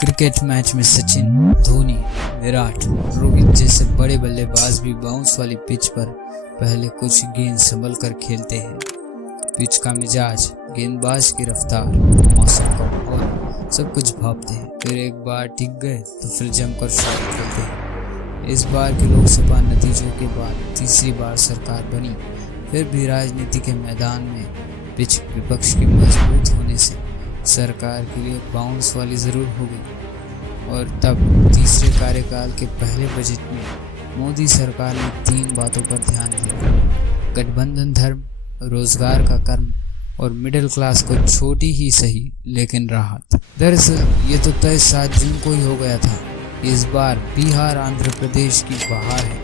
Cricket match में सचिन, धोनी, विराट, रोहित जैसे बड़े बल्लेबाज भी बाउंस वाली पिच पर पहले कुछ गेंद संभल कर खेलते हैं। पिच का मिजाज, गेंदबाज की रफ्तार, मौसम का माहौल सब कुछ भापते हैं। फिर एक बार टिक गए तो फिर जमकर शॉट खेलते हैं। इस बार के लोकसभा नतीजों के बाद तीसरी बार सरकार बनी। फिर भी राजनीति के मैदान में पिच विपक्ष के मजबूत होने से सरकार के लिए बाउंस वाली जरूर हो गई। और तब तीसरे कार्यकाल के पहले बजट में मोदी सरकार ने 3 बातों पर ध्यान दिया: गठबंधन धर्म, रोजगार का कर्म और मिडिल क्लास को छोटी ही सही लेकिन राहत। दरअसल ये तो तय 7 जून को ही हो गया था। इस बार बिहार आंध्र प्रदेश की बहार है।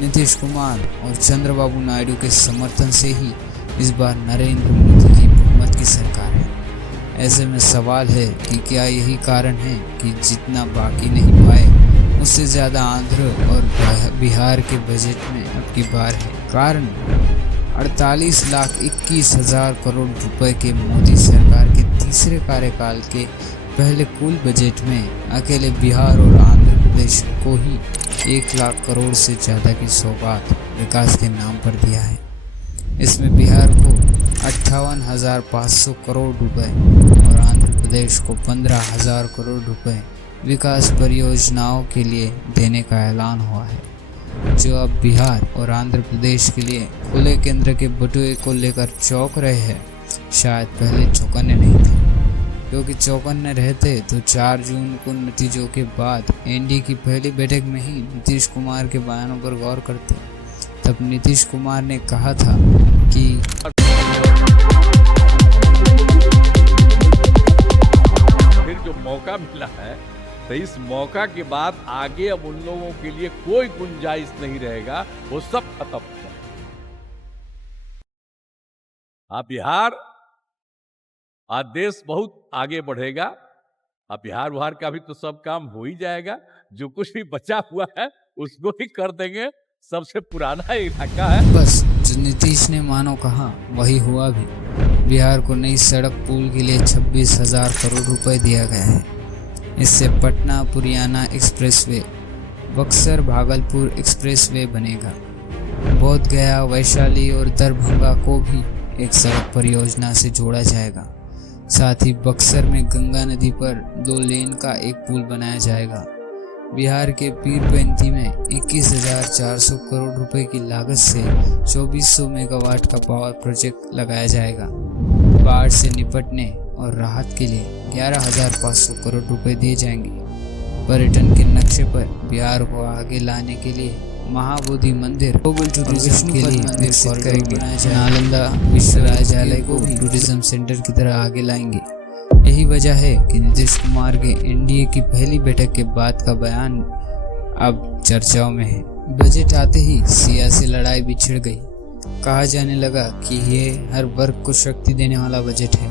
नीतीश कुमार और चंद्रबाबू नायडू के समर्थन से ही इस बार नरेंद्र मोदी की बहुमत की सरकार है। ऐसे में सवाल है कि क्या यही कारण है कि जितना बाकी नहीं पाए उससे ज़्यादा आंध्र और बिहार के बजट में अब की बार है। कारण 48,21,000 करोड़ रुपए के मोदी सरकार के तीसरे कार्यकाल के पहले कुल बजट में अकेले बिहार और आंध्र प्रदेश को ही 1 लाख करोड़ से ज़्यादा की सौगात विकास के नाम पर दिया है। इसमें बिहार को 58,500 करोड़ रुपए और आंध्र प्रदेश को 15,000 करोड़ रुपए विकास परियोजनाओं के लिए देने का ऐलान हुआ है, जो अब बिहार और आंध्र प्रदेश के लिए खुले केंद्र के बटुए को लेकर चौंक रहे हैं। शायद पहले चौकन्ने नहीं थे, क्योंकि चौकन्ने रहते तो 4 जून को नतीजों के बाद एनडीए की पहली बैठक में ही नीतीश कुमार के बयानों पर गौर करते। तब नीतीश कुमार ने कहा था कि फिर जो मौका मिला है तो इस मौका के बाद आगे अब उन लोगों के लिए कोई गुंजाइश नहीं रहेगा, वो सब खत्म हो जाएगा। अब बिहार, आज देश बहुत आगे बढ़ेगा। अब बिहार का भी तो सब काम हो ही जाएगा। जो कुछ भी बचा हुआ है उसको ही कर देंगे। सबसे पुराना इलाका है। बस जो नीतीश ने मानो कहा वही हुआ भी। बिहार को नई सड़क पुल के लिए 26,000 करोड़ रुपए दिया गया है। इससे पटना पुरियाना एक्सप्रेसवे, बक्सर भागलपुर एक्सप्रेसवे बनेगा। बोध गया, वैशाली और दरभंगा को भी एक सड़क परियोजना से जोड़ा जाएगा। साथ ही बक्सर में गंगा नदी पर 2 लेन का एक पुल बनाया जाएगा। बिहार के पीरपैंती में 21,400 करोड़ रुपए की लागत से 2400 मेगावाट का पावर प्रोजेक्ट लगाया जाएगा। बाढ़ से निपटने और राहत के लिए 11,500 करोड़ रुपए दिए जाएंगे। पर्यटन के नक्शे पर बिहार को आगे लाने के लिए महाबोधि मंदिर ग्लोबल टूरिज्म के लिए विकसित करेंगे। नालंदा विश्वविद्यालय को भी टूरिज्म सेंटर की तरह आगे लाएंगे। यही वजह है कि नीतीश कुमार के एनडीए की पहली बैठक के बाद का बयान अब चर्चाओं में है। बजट आते ही सियासी लड़ाई भी छिड़ गई। कहा जाने लगा कि ये हर वर्ग को शक्ति देने वाला बजट है।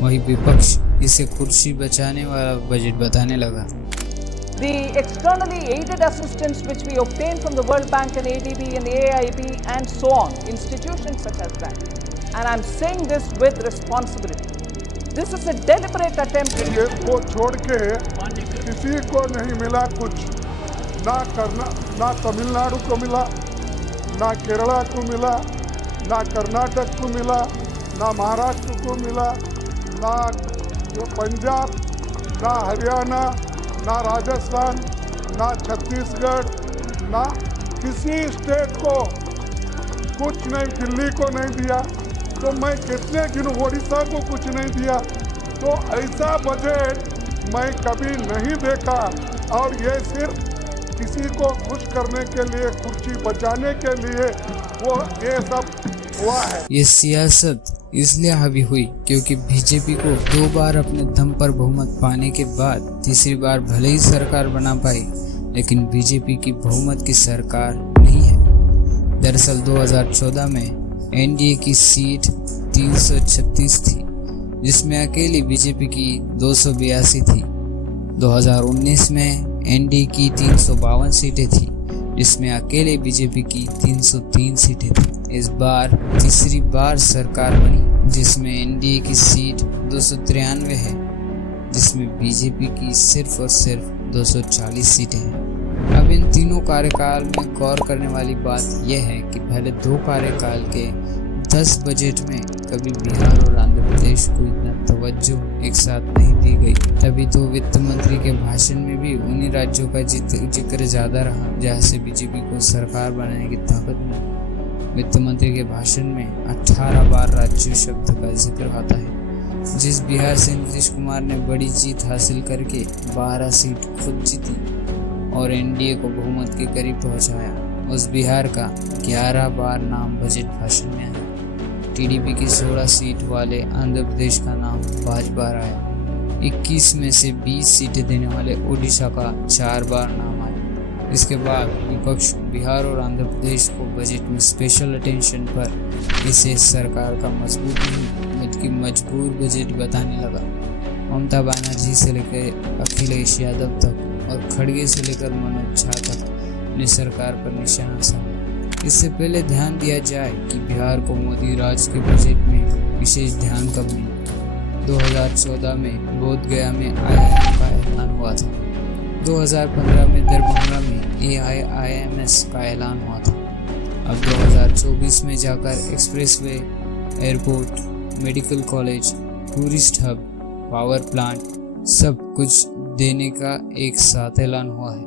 वही विपक्ष इसे कुर्सी बचाने वाला बजट बताने लगा। The externally aided assistance which we obtain from the World Bank and ADB and AIIB and so on, institutions such as that. And I'm saying this with responsibility. This is a deliberate attempt. ये को छोड़ के किसी को नहीं मिला कुछ। ना तमिलनाडु को मिला, ना केरला को मिला, ना कर्नाटक को मिला, ना महाराष्ट्र को मिला, ना पंजाब, ना हरियाणा, ना राजस्थान, ना छत्तीसगढ़, ना किसी स्टेट को कुछ नहीं, दिल्ली को नहीं दिया। तो मैं कितने गिनूं, ओडिशा को कुछ नहीं दिया। तो ऐसा बजट मैं कभी नहीं देखा। और ये सिर्फ किसी को खुश करने के लिए, कुर्सी बचाने के लिए वो ये सब हुआ है। ये सियासत इसलिए हावी हुई क्योंकि बीजेपी को 2 बार अपने दम पर बहुमत पाने के बाद तीसरी बार भले ही सरकार बना पाई, लेकिन बीजेपी की बहुमत की सरकार नहीं है। दरअसल 2014 में एनडीए की सीट 336 थी, जिसमें अकेली बीजेपी की 282 थी। 2019 में एनडीए की 352 सीटें थी, जिसमें अकेले बीजेपी की 303 सीटें थी। इस बार तीसरी बार सरकार बनी, जिसमें एनडीए की सीट 293 है जिसमें बीजेपी की सिर्फ और सिर्फ 240 सीटें हैं। अब इन तीनों कार्यकाल में गौर करने वाली बात यह है कि पहले 2 कार्यकाल के 10 बजट में कभी बिहार और आंध्र प्रदेश को इतना तवज्जो एक साथ नहीं दी गई। तभी तो वित्त मंत्री के भाषण में भी उन्हीं राज्यों का जिक्र ज्यादा रहा जहाँ से बीजेपी को सरकार बनाने की ताकत मिली। वित्त मंत्री के भाषण में 18 बार राज्य शब्द का जिक्र आता है। जिस बिहार से नीतीश कुमार ने बड़ी जीत हासिल करके 12 सीट खुद जीती और एनडीए को बहुमत के करीब पहुंचाया, उस बिहार का 11 बार नाम बजट भाषण में आया। टीडीपी की 16 सीट वाले आंध्र प्रदेश का नाम 5 बार आया। 21 में से 20 सीटें देने वाले ओडिशा का 4 बार नाम आया। इसके बाद विपक्ष बिहार और आंध्र प्रदेश को बजट में स्पेशल अटेंशन पर इसे सरकार का मजबूत नहीं बल्कि मजबूर बजट बताने लगा। ममता बनर्जी से लेकर अखिलेश यादव तक और खड़गे से लेकर मनोज झा तक ने सरकार पर निशाना साधा। इससे पहले ध्यान दिया जाए कि बिहार को मोदी राज के बजट में विशेष ध्यान कब मिला। 2014 में बोधगया में IIM का ऐलान हुआ था। 2015 में दरभंगा में AIIMS का ऐलान हुआ था। अब 2024 में जाकर expressway, airport, medical college, tourist hub, power plant सब कुछ देने का एक साथ ऐलान हुआ है।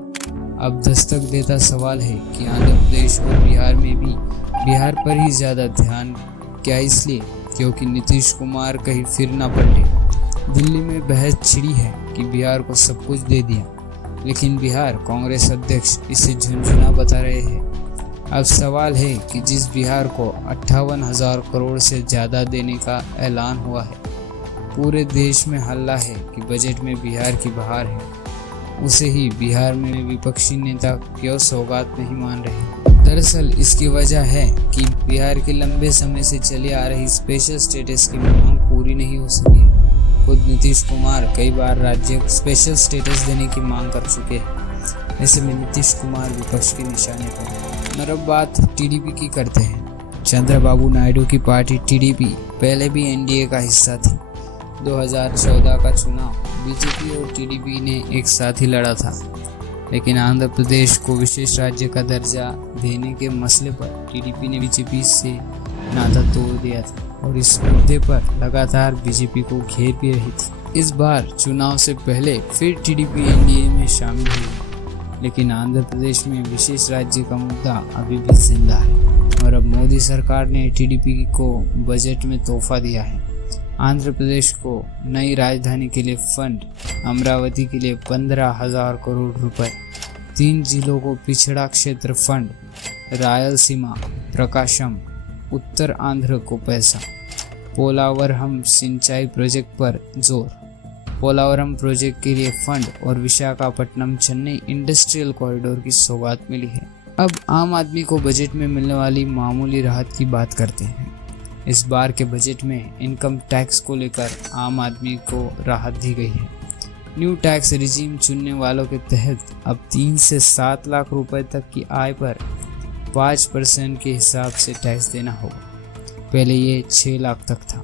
अब दस्तक देता सवाल है कि आंध्र प्रदेश और बिहार में भी बिहार पर ही ज़्यादा ध्यान क्या, इसलिए क्योंकि नीतीश कुमार कहीं फिर ना पलटे। दिल्ली में बहस छिड़ी है कि बिहार को सब कुछ दे दिया, लेकिन बिहार कांग्रेस अध्यक्ष इसे झुनझुना बता रहे हैं। अब सवाल है कि जिस बिहार को 58,000 करोड़ से ज़्यादा देने का ऐलान हुआ है, पूरे देश में हल्ला है कि बजट में बिहार की बहार है, उसे ही बिहार में विपक्षी नेता क्यों सौगात नहीं मान रहे। दरअसल इसकी वजह है कि बिहार के लंबे समय से चली आ रही स्पेशल स्टेटस की मांग पूरी नहीं हो सकी। खुद नीतीश कुमार कई बार राज्य को स्पेशल स्टेटस देने की मांग कर चुके हैं। ऐसे में नीतीश कुमार विपक्ष के निशाने पर हैं। और अब बात टीडीपी की करते हैं। चंद्रबाबू नायडू की पार्टी टीडीपी पहले भी एनडीए का हिस्सा थी। 2014 का चुनाव बीजेपी और टीडीपी ने एक साथ ही लड़ा था, लेकिन आंध्र प्रदेश को विशेष राज्य का दर्जा देने के मसले पर टीडीपी ने बीजेपी से नाता तोड़ दिया था और इस मुद्दे पर लगातार बीजेपी को घेर भी रही थी। इस बार चुनाव से पहले फिर टीडीपी एनडीए में शामिल हुई, लेकिन आंध्र प्रदेश में विशेष राज्य का मुद्दा अभी भी जिंदा है और अब मोदी सरकार ने टीडीपी को बजट में तोहफा दिया है। आंध्र प्रदेश को नई राजधानी के लिए फंड, अमरावती के लिए 15,000 करोड़ रुपए, 3 जिलों को पिछड़ा क्षेत्र फंड, रायलसीमा, प्रकाशम, उत्तर आंध्र को पैसा, पोलावरम सिंचाई प्रोजेक्ट पर जोर, पोलावरम प्रोजेक्ट के लिए फंड और विशाखापट्टनम चेन्नई इंडस्ट्रियल कॉरिडोर की सौगात मिली है। अब आम आदमी को बजट में मिलने वाली मामूली राहत की बात करते हैं। इस बार के बजट में इनकम टैक्स को लेकर आम आदमी को राहत दी गई है। न्यू टैक्स रिजीम चुनने वालों के तहत अब 3 से 7 लाख रुपए तक की आय पर 5% के हिसाब से टैक्स देना होगा। पहले ये 6 लाख तक था।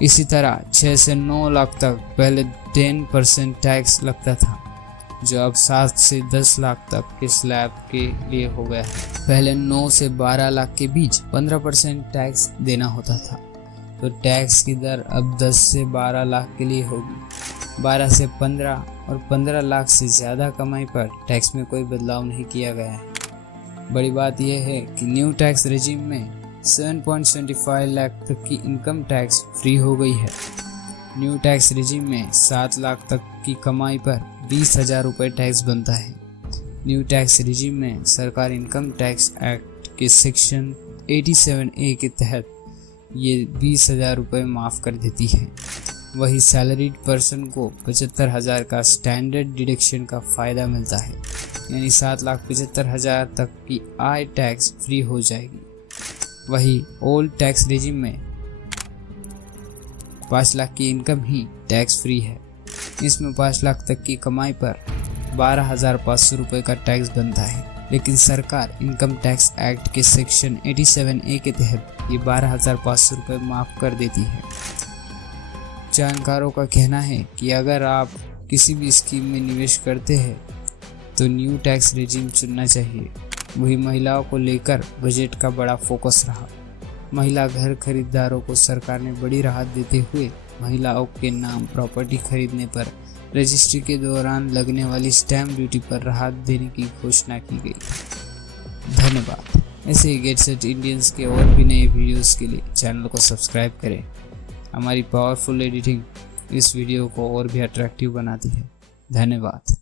इसी तरह 6 से 9 लाख तक पहले 10% टैक्स लगता था, जो अब 7 से 10 लाख तक के स्लैब के लिए हो गया है। पहले 9 से 12 लाख के बीच 15% टैक्स देना होता था, तो टैक्स की दर अब 10 से 12 लाख के लिए होगी। 12 से 15 और 15 लाख से ज़्यादा कमाई पर टैक्स में कोई बदलाव नहीं किया गया है। बड़ी बात यह है कि न्यू टैक्स रेजिम में 7.75 लाख तक की इनकम टैक्स फ्री हो गई है। न्यू टैक्स रेजिम में 7 लाख तक की कमाई पर 20,000 रुपये टैक्स बनता है। न्यू टैक्स रेजिम में सरकार इनकम टैक्स एक्ट के सेक्शन 87A के तहत ये 20,000 रुपये माफ़ कर देती है। वही सैलरीड पर्सन को 75,000 का स्टैंडर्ड डिडक्शन का फ़ायदा मिलता है, यानी 7,75,000 तक की आय टैक्स फ्री हो जाएगी। वही ओल्ड टैक्स रेजिम में 5 लाख की इनकम ही टैक्स फ्री है। इसमें 5 लाख तक की कमाई पर 12,500 रुपये का टैक्स बनता है, लेकिन सरकार इनकम टैक्स एक्ट के सेक्शन 87A के तहत ये 12,500 रुपये माफ़ कर देती है। जानकारों का कहना है कि अगर आप किसी भी स्कीम में निवेश करते हैं तो न्यू टैक्स रेजिम चुनना चाहिए। वही महिलाओं को लेकर बजट का बड़ा फोकस रहा। महिला घर खरीदारों को सरकार ने बड़ी राहत देते हुए महिलाओं के नाम प्रॉपर्टी खरीदने पर रजिस्ट्री के दौरान लगने वाली स्टैम्प ड्यूटी पर राहत देने की घोषणा की गई। धन्यवाद। ऐसे ही गेट सेट इंडियंस के और भी नए वीडियोस के लिए चैनल को सब्सक्राइब करें। हमारी पावरफुल एडिटिंग इस वीडियो को और भी अट्रैक्टिव बनाती है। धन्यवाद।